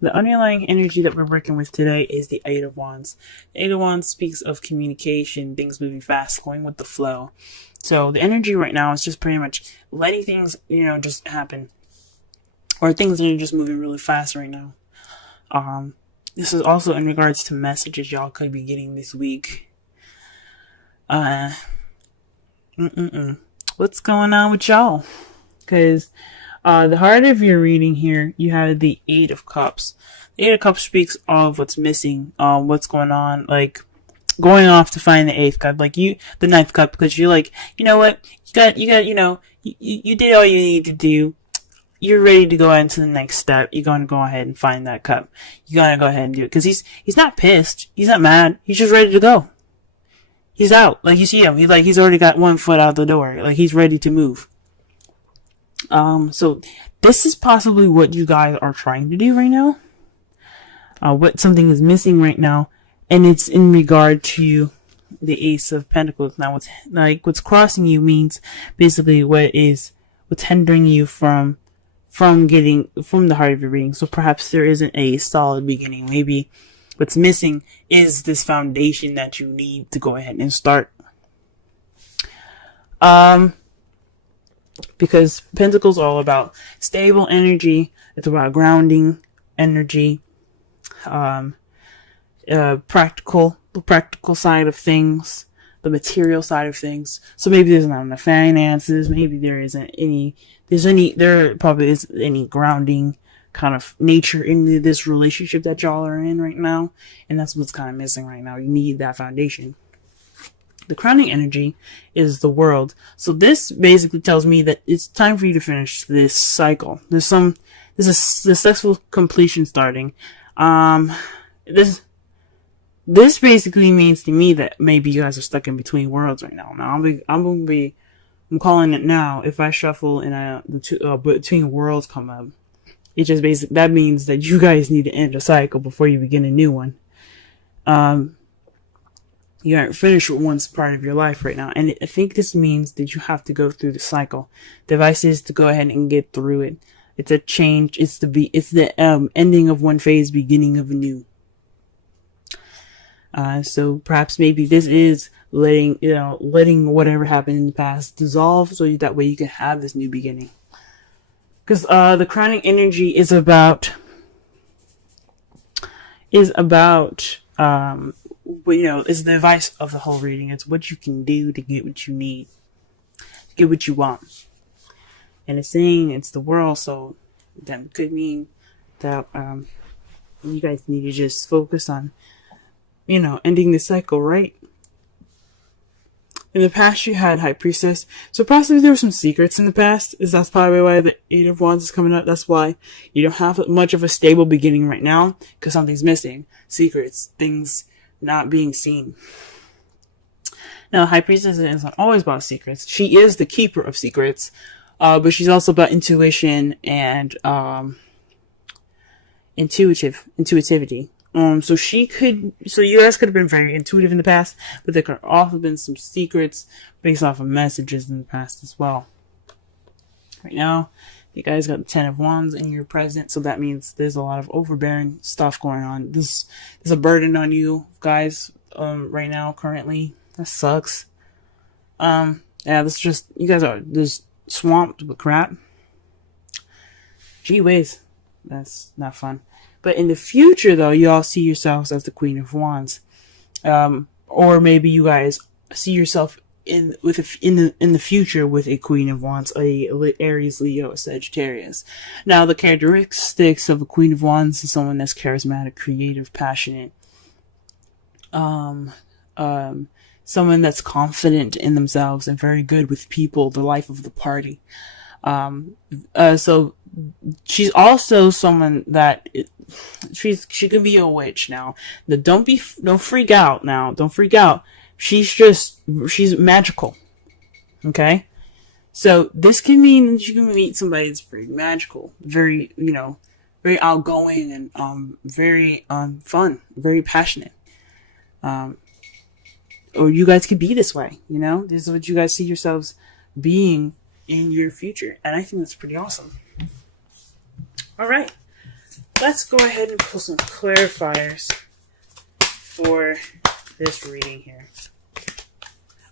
The underlying energy that we're working with today is the Eight of Wands. The Eight of Wands speaks of communication, things moving fast, going with the flow. So the energy right now is just pretty much letting things, just happen. Or things that are just moving really fast right now. This is also in regards to messages y'all could be getting this week. What's going on with y'all? Because the heart of your reading here, you have the Eight of Cups. The Eight of Cups speaks of what's missing, what's going on, like going off to find the Eighth Cup, the Ninth Cup, because you're like, you know what, you did all you need to do. You're ready to go into the next step. You're going to go ahead and find that cup. You gotta go ahead and do it, because he's not pissed. He's not mad. He's just ready to go. He's out. Like, you see him. He's already got one foot out the door. Like, he's ready to move. So this is possibly what you guys are trying to do right now. What something is missing right now, and it's in regard to the Ace of Pentacles. Now, what's crossing you means basically what's hindering you from getting from the heart of your reading. So perhaps there isn't a solid beginning. Maybe what's missing is this foundation that you need to go ahead and start. Because Pentacles are all about stable energy. It's about grounding energy. The practical side of things, the material side of things. So maybe there's not enough finances. Maybe there probably isn't any grounding kind of nature in this relationship that y'all are in right now. And that's what's kind of missing right now. You need that foundation. The crowning energy is the World. So this basically tells me that it's time for you to finish this cycle. There's a successful completion starting. This basically means to me that maybe you guys are stuck in between worlds right now. Now I'm calling it now. If I shuffle and between worlds come up, it just basically, that means that you guys need to end a cycle before you begin a new one. You aren't finished with one part of your life right now. And I think this means that you have to go through the cycle. The advice is to go ahead and get through it. It's a change. It's the ending of one phase, beginning of a new. So perhaps maybe this is letting whatever happened in the past dissolve, so that way you can have this new beginning. Because the crowning energy is about is the advice of the whole reading. It's what you can do to get what you need, to get what you want. And it's saying it's the world, so that could mean that you guys need to just focus on, ending the cycle, right? In the past, you had High Priestess, so possibly there were some secrets in the past. That's probably why the Eight of Wands is coming up. That's why you don't have much of a stable beginning right now, because something's missing. Secrets, things not being seen. Now, High Priestess is not always about secrets. She is the keeper of secrets, but she's also about intuition and intuitivity. So you guys could have been very intuitive in the past, but there could have also been some secrets based off of messages in the past as well. Right now, you guys got the Ten of Wands in your present, so that means there's a lot of overbearing stuff going on. There's a burden on you guys, right now, currently. That sucks. Yeah, you guys are just swamped with crap. Gee whiz. That's not fun. But in the future, though, you all see yourselves as the Queen of Wands. Or maybe you guys see yourself in the future with a Queen of Wands, a Aries, Leo, Sagittarius. Now, the characteristics of a Queen of Wands is someone that's charismatic, creative, passionate. Someone that's confident in themselves and very good with people, the life of the party. So she's also someone that she could be a witch now. Don't freak out now. Don't freak out. She's magical. Okay? So this can mean that you can meet somebody that's very magical, very, very outgoing and, very, fun, very passionate. Or you guys could be this way, this is what you guys see yourselves being in your future. And I think that's pretty awesome. All right. let's go ahead and pull some clarifiers for this reading here.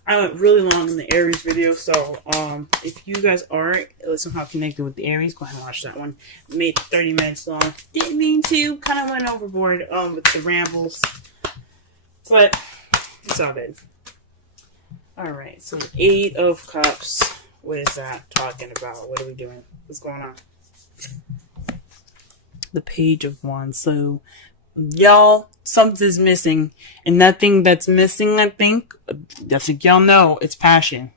I went really long in the Aries video, so if you guys are somehow connected with the Aries, go ahead and watch that one. Made 30 minutes long. Didn't mean to. Kind of went overboard with the rambles, but it's all good. All right, so 8 of Cups. What is that talking about? What are we doing? What's going on? The Page of Wands. So, y'all, something's missing. And that thing that's missing, I think, that's what y'all know, it's passion.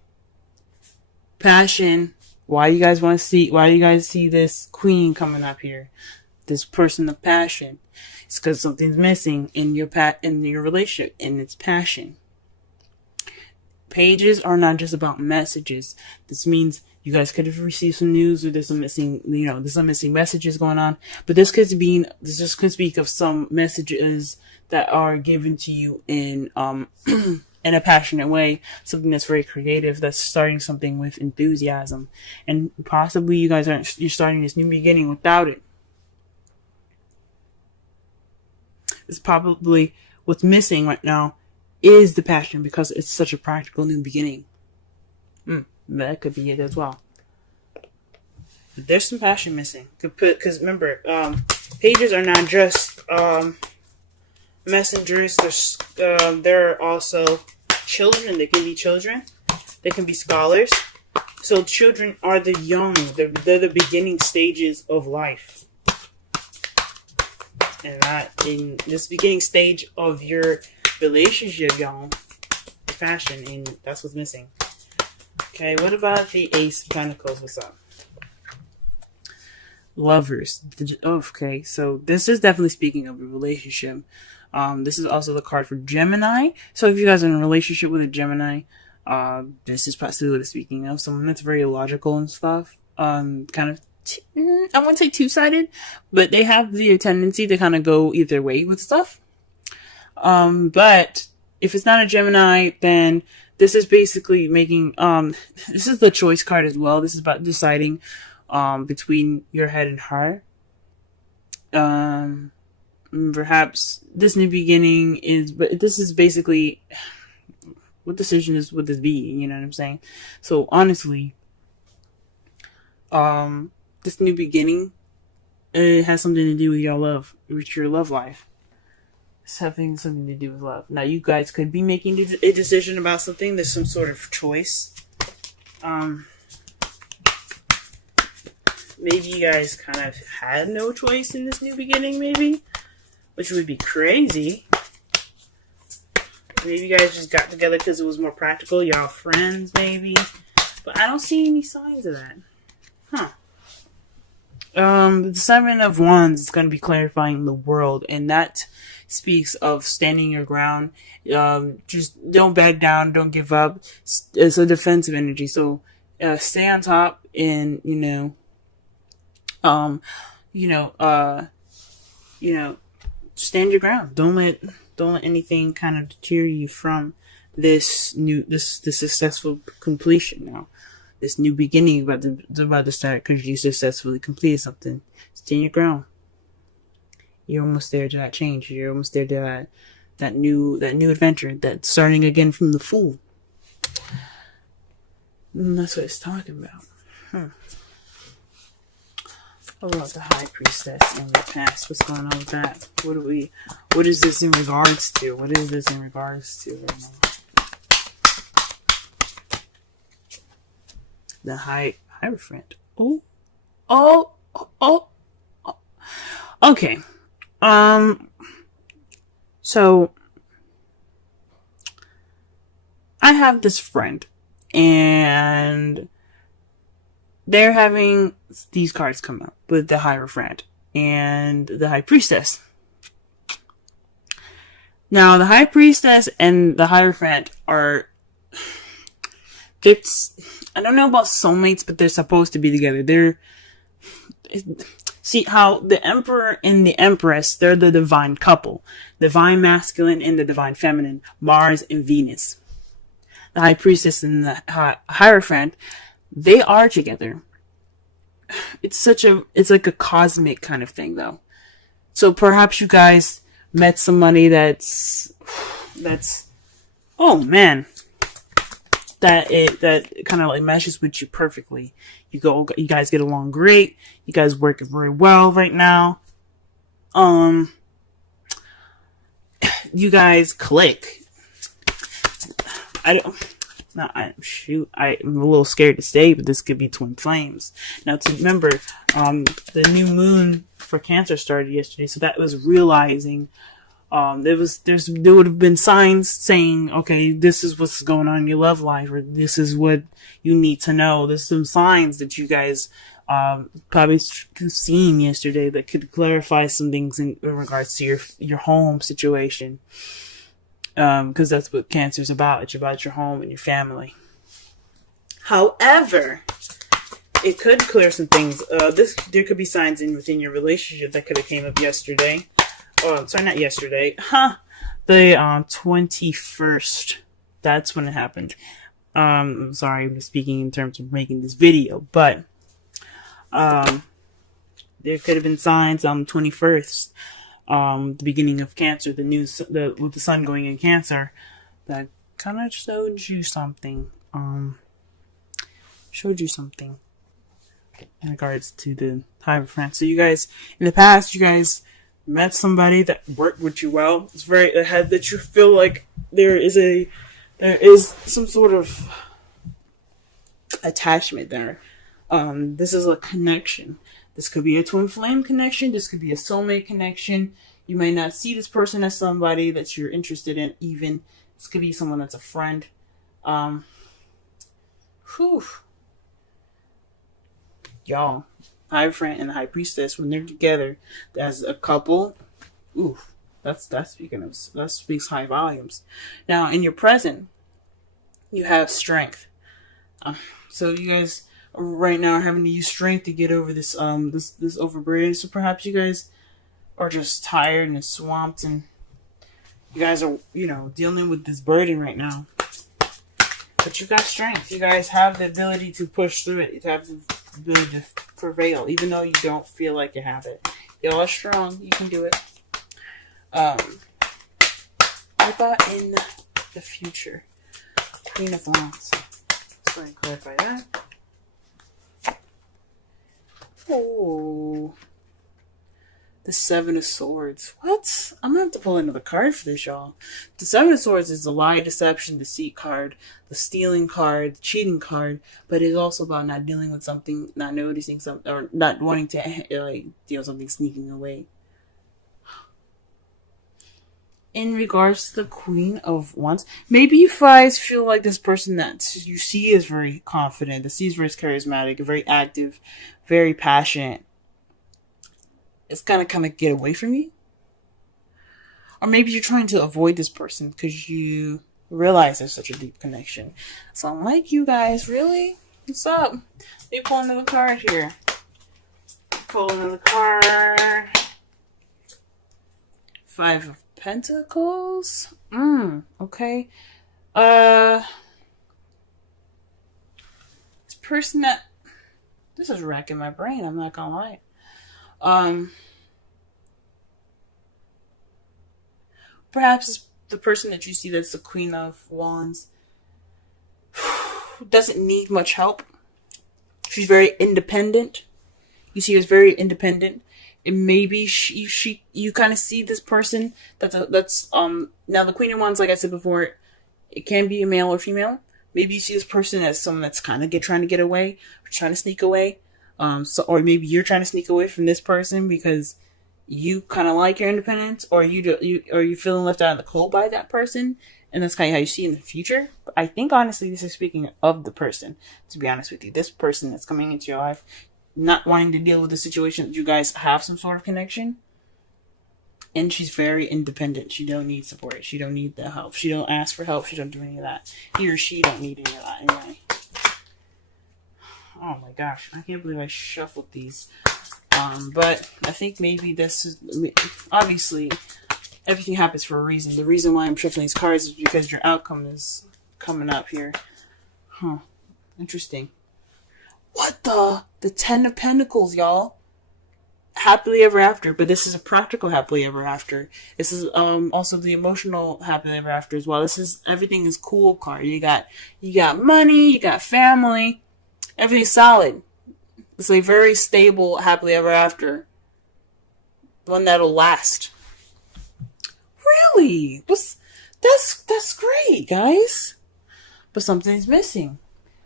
Passion. Why do you guys see this queen coming up here? This person of passion. It's because something's missing in your relationship, and it's passion. Pages are not just about messages. This means you guys could have received some news, or there's some missing messages going on. But this could speak of some messages that are given to you in in a passionate way, something that's very creative, that's starting something with enthusiasm, and possibly you're starting this new beginning without it. It's probably what's missing right now is the passion, because it's such a practical new beginning. That could be it as well. There's some passion missing. Because remember, pages are not just messengers. There are also children. They can be children. They can be scholars. So children are the young. They're the beginning stages of life. And in this beginning stage of your relationship, y'all, passion, and that's what's missing. Okay, what about the Ace of Pentacles? What's up? Lovers. Okay, so this is definitely speaking of a relationship. This is also the card for Gemini. So if you guys are in a relationship with a Gemini, this is possibly what it's speaking of. Someone that's very logical and stuff. Kind of, I wouldn't say two-sided, but they have the tendency to kind of go either way with stuff. But if it's not a Gemini, then this is basically making, this is the choice card as well. This is about deciding, between your head and heart. Perhaps this new beginning but this is basically, what decision would this be? You know what I'm saying? So honestly, this new beginning, it has something to do with your love life. It's having something to do with love. Now, you guys could be making a decision about something. There's some sort of choice. Maybe you guys kind of had no choice in this new beginning, maybe, which would be crazy. Maybe you guys just got together because it was more practical. Y'all friends, maybe. But I don't see any signs of that. The 7 of Wands is going to be clarifying the world, and that speaks of standing your ground. Just don't back down, don't give up. It's a defensive energy, so stay on top, and stand your ground. Don't let anything kind of deter you from this successful completion now. This new beginning about to start because you successfully completed something. Stand your ground. You're almost there to that change. You're almost there to that new adventure. That starting again from the Fool. And that's what it's talking about. What about the High Priestess in the past? What's going on with that? What is this in regards to? What is this in regards to right now? The Hierophant. Oh. Okay. So I have this friend, and they're having these cards come up with the Hierophant and the High Priestess. Now, the High Priestess and the Hierophant are, I don't know about soulmates, but they're supposed to be together. See how the Emperor and the Empress, they're the divine couple. Divine masculine and the divine feminine. Mars and Venus. The High Priestess and the Hierophant, they are together. It's like a cosmic kind of thing, though. So perhaps you guys met somebody that's, oh man, that kind of like meshes with you perfectly. You guys get along great. You guys work very well right now. You guys click. I'm a little scared to say, but this could be twin flames. Now, to remember, the new moon for Cancer started yesterday, so that was realizing, there would have been signs saying, okay, this is what's going on in your love life, or this is what you need to know. There's some signs that you guys, probably seen yesterday that could clarify some things in regards to your home situation. Because that's what Cancer is about. It's about your home and your family. However, it could clear some things. There could be signs within your relationship that could have came up yesterday. Oh, sorry, not yesterday. The 21st. That's when it happened. I'm sorry, I'm speaking in terms of making this video, but there could have been signs on the 21st. The beginning of Cancer, with the sun going in Cancer, that kind of showed you something. In regards to the time of France. So you guys, in the past, you guys met somebody that worked with you well. It's that you feel like there is some sort of attachment there. This is a connection. This could be a twin flame connection. This could be a soulmate connection. You may not see this person as somebody that you're interested in even. This could be someone that's a friend. Y'all, High Friend and the High Priestess, when they're together as a couple, that speaks high volumes. Now, in your present, you have strength. So you guys right now are having to use strength to get over this overburden. So perhaps you guys are just tired and swamped, and you guys are, dealing with this burden right now. But you got strength. You guys have the ability to push through it. You have the ability to prevail, even though you don't feel like you have it. Y'all are strong. You can do it. What about in the future? Queen of Wands. Let's go ahead and clarify that. Oh. The Seven of Swords. What? I'm gonna have to pull another card for this, y'all. The Seven of Swords is the lie, deception, deceit card, the stealing card, the cheating card, but it's also about not dealing with something, not noticing something, or not wanting to deal with something sneaking away. In regards to the Queen of Wands, maybe you guys feel like this person that you see is very confident, that sees very charismatic, very active, very passionate. It's gonna kind of get away from you. Or maybe you're trying to avoid this person because you realize there's such a deep connection. So I'm like, you guys, really? What's up? Let me pull another card here. Pull another card. Five of Pentacles. Okay. This person that... This is racking my brain, I'm not gonna lie. Perhaps the person that you see that's the Queen of Wands doesn't need much help. She's very independent. You see her as very independent. And maybe you kind of see this person that's now the Queen of Wands, like I said before, it can be a male or female. Maybe you see this person as someone that's kind of trying to get away, or trying to sneak away. Or maybe you're trying to sneak away from this person because you kind of like your independence, or you're feeling left out in the cold by that person, and that's kind of how you see in the future. But I think honestly, this is speaking of the person. To be honest with you, this person that's coming into your life, not wanting to deal with the situation that you guys have some sort of connection, and she's very independent. She don't need support. She don't need the help. She don't ask for help. She don't do any of that. He or she don't need any of that anyway. Oh my gosh, I can't believe I shuffled these. But I think maybe this is... Obviously, everything happens for a reason. The reason why I'm shuffling these cards is because your outcome is coming up here. Interesting. What the? The Ten of Pentacles, y'all. happily ever after, but this is a practical happily ever after. This is also the emotional happily ever after as well. This is everything is cool card. You got money, you got family, everything's solid. It's a very stable happily ever after. One that'll last. Really? That's great, guys. But something's missing.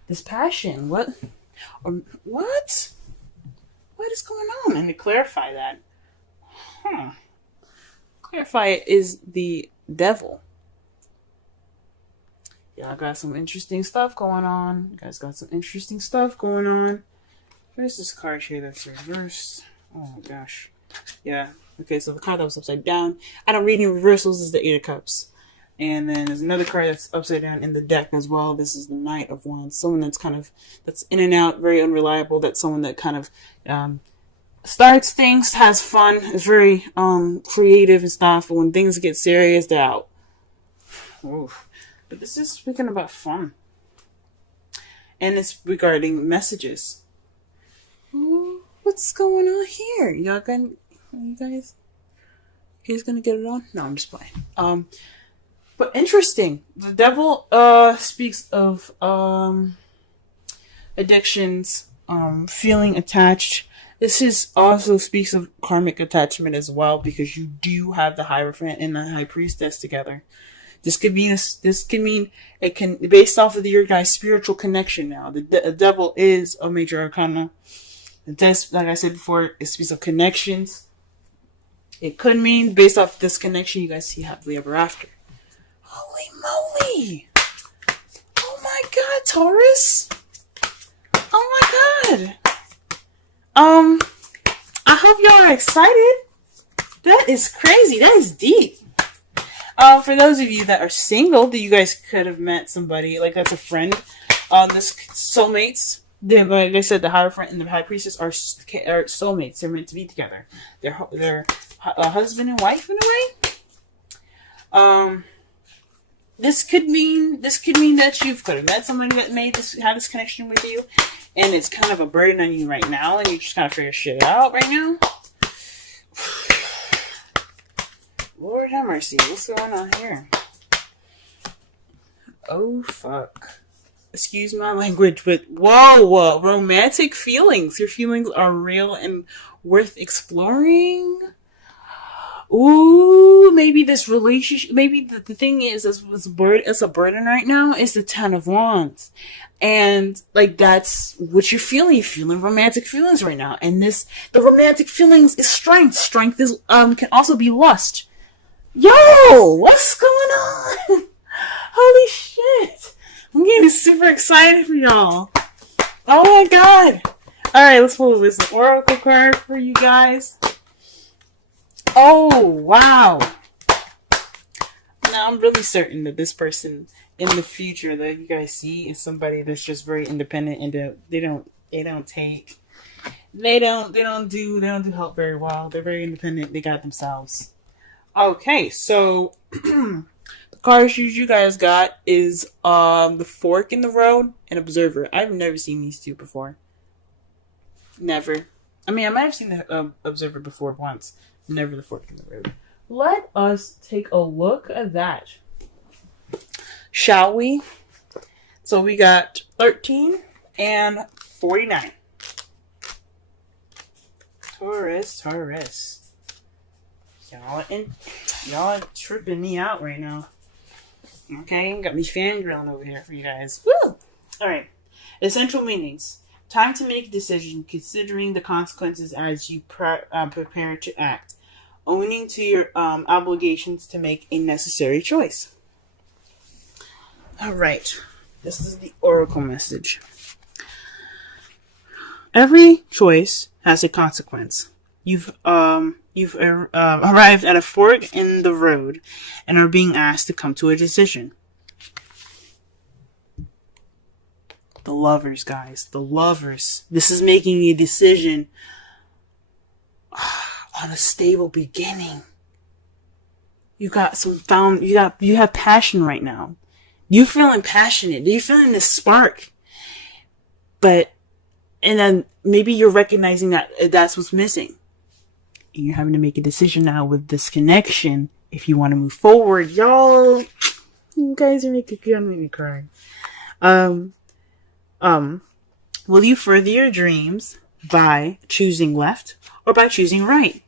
This passion. What? What? What is going on? And to clarify that, clarify it is the devil. Y'all got some interesting stuff going on. You guys got some interesting stuff going on. There's this card here that's reversed. Oh my gosh. Yeah. Okay, so the card that was upside down. I don't read any reversals is the Eight of Cups. And then there's another card that's upside down in the deck as well. This is the Knight of Wands. Someone that's in and out, very unreliable. That's someone that kind of starts things, has fun, is very creative and stuff. But when things get serious, they're out. Oof. But this is speaking about fun. And it's regarding messages. Ooh, what's going on here? You guys gonna get it on? No, I'm just playing. But interesting. The devil speaks of addictions, feeling attached. This also speaks of karmic attachment as well, because you do have the Hierophant and the High Priestess together. This could mean it can, based off of your guys' spiritual connection now. The devil is a major arcana. It does, like I said before, it speaks of connections. It could mean, based off this connection, you guys see happily ever after. Holy moly! Oh my god, Taurus! Oh my god! I hope y'all are excited. That is crazy. That is deep. For those of you that are single, that you guys could have met somebody, like that's a friend. This soulmates. Like I said, the Hierophant and the High Priestess are soulmates. They're meant to be together. They're husband and wife in a way. This could mean that you could have met somebody that had this connection with you, and it's kind of a burden on you right now, and you just kind of figure shit out right now. Lord have mercy, what's going on here? Oh fuck. Excuse my language, but whoa, romantic feelings. Your feelings are real and worth exploring. Ooh, maybe this relationship, maybe the thing is, it's a burden right now, is the Ten of Wands. And, like, that's what you're feeling. You're feeling romantic feelings right now. And the romantic feelings is strength. Strength is, can also be lust. Yo! What's going on? Holy shit! I'm getting super excited for y'all. Oh my god! Alright, let's pull this oracle card for you guys. Oh, wow. Now, I'm really certain that this person in the future that you guys see is somebody that's just very independent, and they don't do help very well. They're very independent. They got themselves. Okay, so the cards you guys got is the Fork in the Road and Observer. I've never seen these two before. Never. I mean, I might have seen the Observer before once. Never the Fork in the Road. Let us take a look at that. Shall we? So we got 13 and 49. Taurus. Y'all tripping me out right now. Okay, got me fangirling over here for you guys. Woo! Alright. Essential meanings. Time to make a decision, considering the consequences as you prepare to act. Owning to your obligations to make a necessary choice. Alright. This is the oracle message. Every choice has a consequence. You've arrived at a fork in the road and are being asked to come to a decision. The Lovers, guys. The Lovers. This is making a decision on a stable beginning. You have passion right now. You're feeling passionate. You're feeling this spark. And then maybe you're recognizing that that's what's missing. And you're having to make a decision now with this connection if you want to move forward. Y'all, you guys are making me cry. Will you further your dreams by choosing left or by choosing right?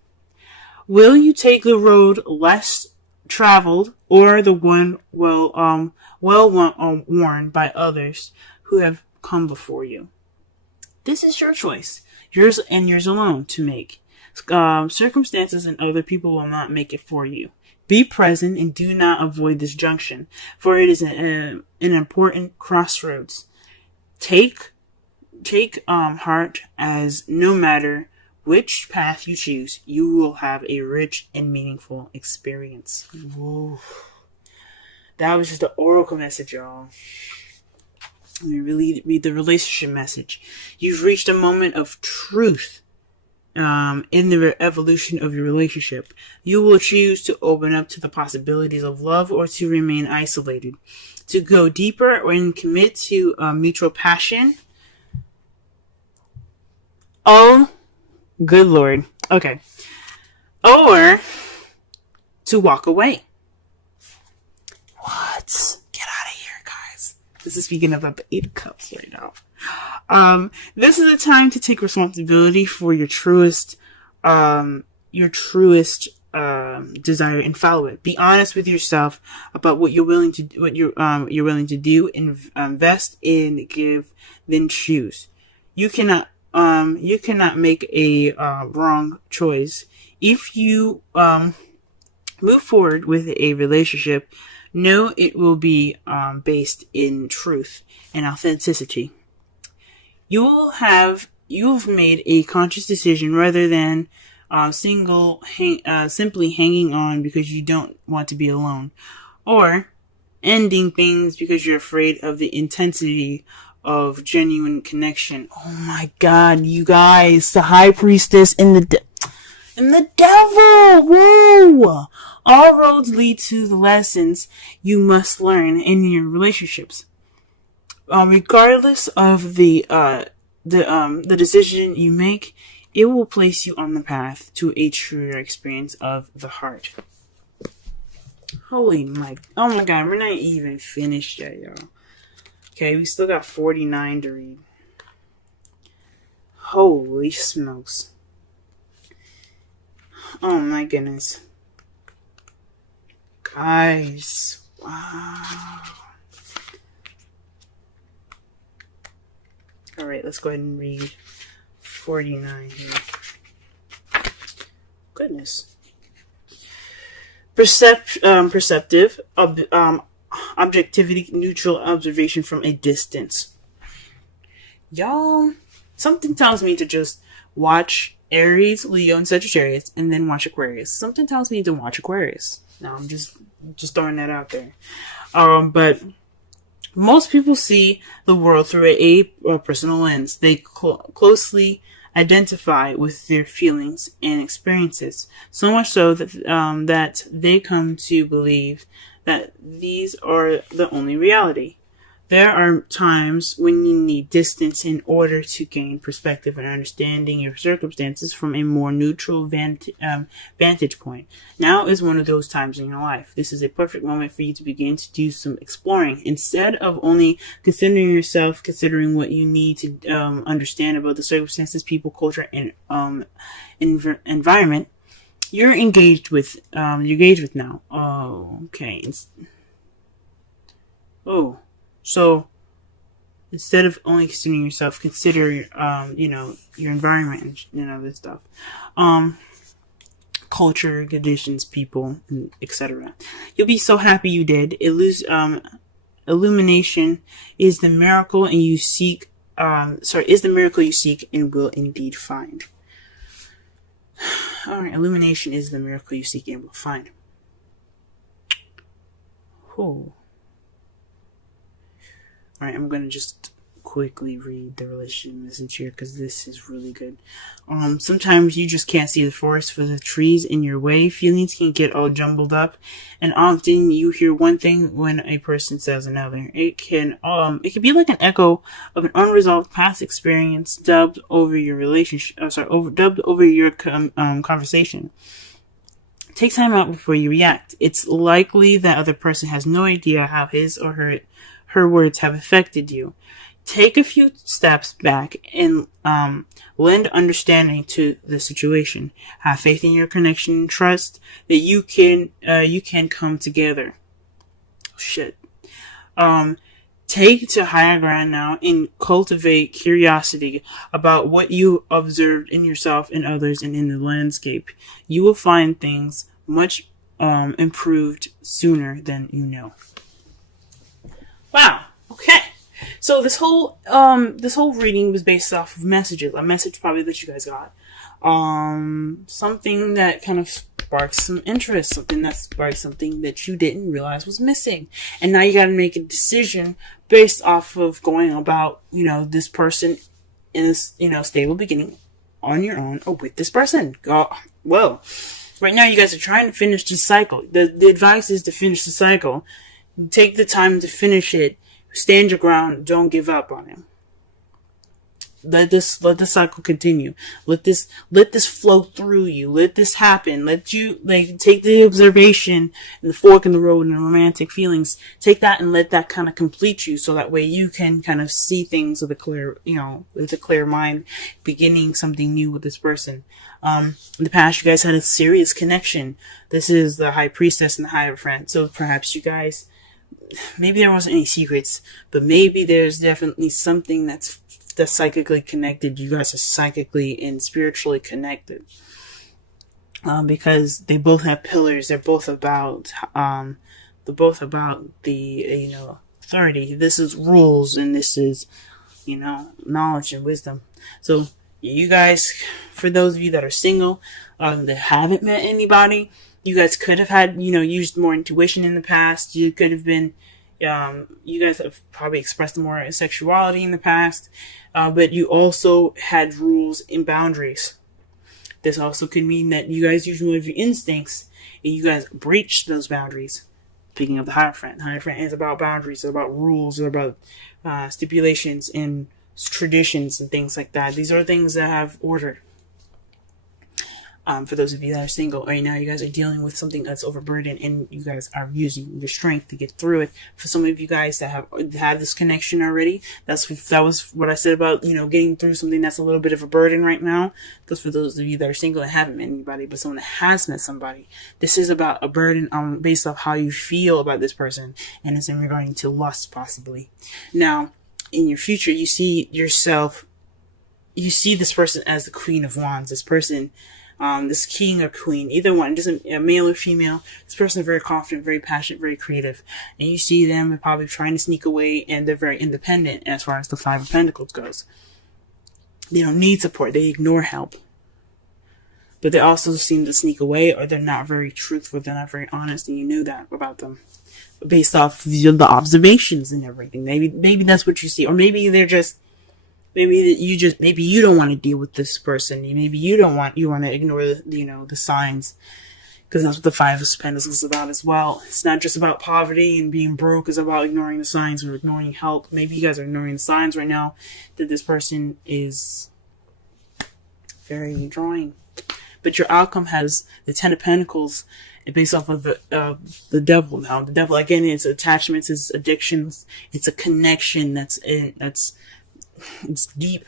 Will you take the road less traveled or the one worn by others who have come before you? This is your choice, yours and yours alone to make. Circumstances and other people will not make it for you. Be present and do not avoid this junction, for it is an important crossroads. Take heart, as no matter which path you choose, you will have a rich and meaningful experience. Whoa. That was just the oracle message, y'all. Let me really read the relationship message. You've reached a moment of truth in the evolution of your relationship. You will choose to open up to the possibilities of love or to remain isolated, to go deeper and commit to mutual passion. Oh, good Lord. Okay. Or to walk away. What? Get out of here, guys. This is speaking of the 8 of Cups right now. This is a time to take responsibility for your truest desire and follow it. Be honest with yourself about what you're willing to do, invest in, give, then choose. You cannot make a wrong choice. If you move forward with a relationship, know it will be based in truth and authenticity. You've made a conscious decision rather than simply hanging on because you don't want to be alone, or ending things because you're afraid of the intensity of genuine connection. Oh my God, you guys, the High Priestess and the devil. Whoa! All roads lead to the lessons you must learn in your relationships. Regardless of the decision you make, it will place you on the path to a truer experience of the heart. Oh my God, we're not even finished yet, y'all. Okay, we still got 49 to read. Holy smokes. Oh my goodness. Guys, wow. Alright, let's go ahead and read 49 here. Goodness. Perceptive, objectivity, neutral observation from a distance. Y'all, something tells me to just watch Aries, Leo, and Sagittarius, and then watch Aquarius. Something tells me to watch Aquarius. Now, I'm just throwing that out there. But most people see the world through a personal lens. They closely identify with their feelings and experiences, so much so that that they come to believe that these are the only reality. There are times when you need distance in order to gain perspective and understanding your circumstances from a more neutral vantage point. Now is one of those times in your life. This is a perfect moment for you to begin to do some exploring. Instead of only considering yourself, considering what you need to understand about the circumstances, people, culture, and environment you're engaged with now. Oh, okay. So instead of only considering yourself, consider your environment and this stuff, culture, conditions, people, etc. You'll be so happy you did. Illumination is the miracle, and you seek. Is the miracle you seek and will indeed find. All right, illumination is the miracle you seek and will find. Oh. Alright, I'm going to just quickly read the relationship message here because this is really good. Sometimes you just can't see the forest for the trees in your way. Feelings can get all jumbled up, and often you hear one thing when a person says another. It can be like an echo of an unresolved past experience dubbed over your relationship. Dubbed over your conversation. Take time out before you react. It's likely that other person has no idea how his or her words have affected you. Take a few steps back and lend understanding to the situation. Have faith in your connection and trust that you can come together. Oh, shit. Take to higher ground now and cultivate curiosity about what you observed in yourself and others and in the landscape. You will find things much improved sooner than you know. Wow. Okay. So this whole reading was based off of messages. A message probably that you guys got. Something that kind of sparks some interest, something that sparks something that you didn't realize was missing. And now you gotta make a decision based off of going about, this person in a stable beginning on your own or with this person. Well, right now you guys are trying to finish the cycle. The advice is to finish the cycle. Take the time to finish it. Stand your ground. Don't give up on him. Let the cycle continue. Let this flow through you. Let this happen. Let you take the observation and the fork in the road and the romantic feelings. Take that and let that kind of complete you, so that way you can kind of see things with a clear mind, beginning something new with this person. In the past, you guys had a serious connection. This is the High Priestess and the Hierophant. So perhaps you guys, maybe there wasn't any secrets, but maybe there's definitely something that's psychically connected. You guys are psychically and spiritually connected. Because they both have pillars. They're both about the authority. This is rules, and this is knowledge and wisdom. So you guys, for those of you that are single, that haven't met anybody, you guys could have had used more intuition in the past. You could have been you guys have probably expressed more sexuality in the past, but you also had rules and boundaries. This also could mean that you guys used more of your instincts and you guys breached those boundaries. Speaking of the Hierophant is about boundaries, it's about rules, it's about stipulations and traditions and things like that. These are things that have order. For those of you that are single right now, you guys are dealing with something that's overburdened, and you guys are using the strength to get through it. For some of you guys that have had this connection already, that was what I said about getting through something that's a little bit of a burden right now. Because for those of you that are single and haven't met anybody, but someone that has met somebody, this is about a burden based off how you feel about this person, and it's in regarding to lust possibly. Now, in your future, you see this person as the Queen of Wands. This person. This king or queen, either one, doesn't male or female. This person is very confident, very passionate, very creative, and you see them probably trying to sneak away, and they're very independent as far as the Five of Pentacles goes. They don't need support; they ignore help, but they also seem to sneak away, or they're not very truthful, they're not very honest, and you know that about them based off the observations and everything. Maybe that's what you see, or maybe they're just. Maybe you don't want to deal with this person. Maybe you want to ignore the signs, because that's what the Five of Pentacles is about as well. It's not just about poverty and being broke. It's about ignoring the signs or ignoring help. Maybe you guys are ignoring the signs right now that this person is very drawing. But your outcome has the Ten of Pentacles, based off of the Devil. Now the Devil again, it's attachments, it's addictions, it's a connection it's deep.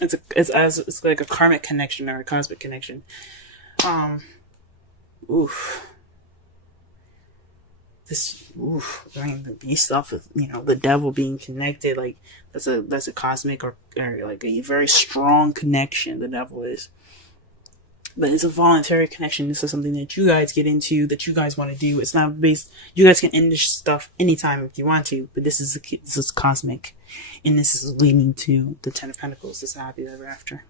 It's like a karmic connection or a cosmic connection. Based off of the Devil being connected, like that's a cosmic or like a very strong connection. The Devil is. But it's a voluntary connection. This is something that you guys get into, that you guys want to do. It's not based. You guys can end this stuff anytime if you want to. But this is cosmic, and this is leading to the Ten of Pentacles. This happy ever after.